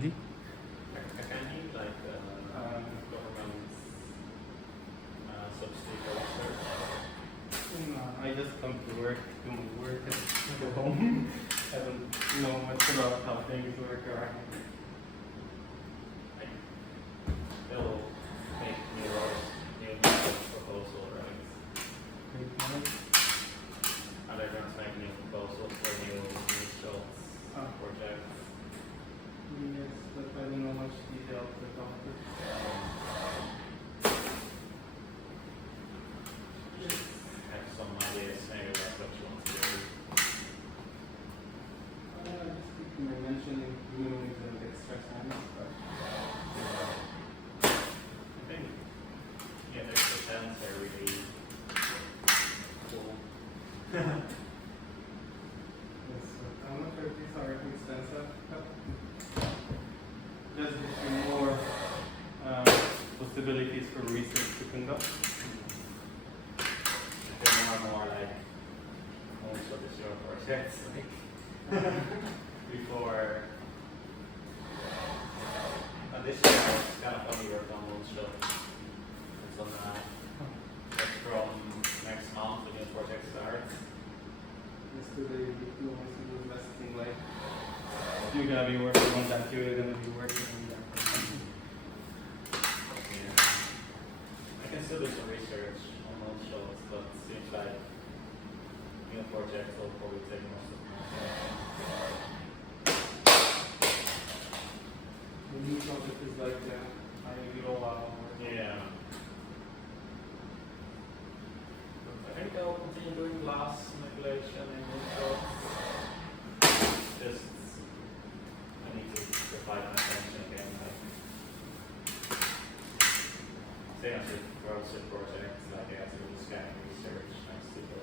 I can need like government subsidy for research. I just come to work, do my work, and go home. I don't know much about how things work around. They'll make new proposal, right? And they're going to make new proposals for new shots projects. Yes, but I don't know much detail about it. Just have some ideas maybe about what you want to do. I just keep mentioning humans and extra science, but I think, yeah, there's the sense are really cool. yes, but I'm not sure if these are extensive. Just gives you more possibilities for research to conduct. They're more and more like most of the zero projects like before. And this year it's kind of funny work on moonshot. It's on like from next month when the project starts. Yesterday, we was investing like you're gonna be working on that, you're gonna be working on that. Yeah. I can still do some research on moonshots, but it seems like new projects will probably take most of the time. The new project is like I roll out. Yeah. I think I'll continue doing glass manipulation in moonshots. Just I need to divide my attention again. Like same as with browser projects, like I have to do scanning research next to the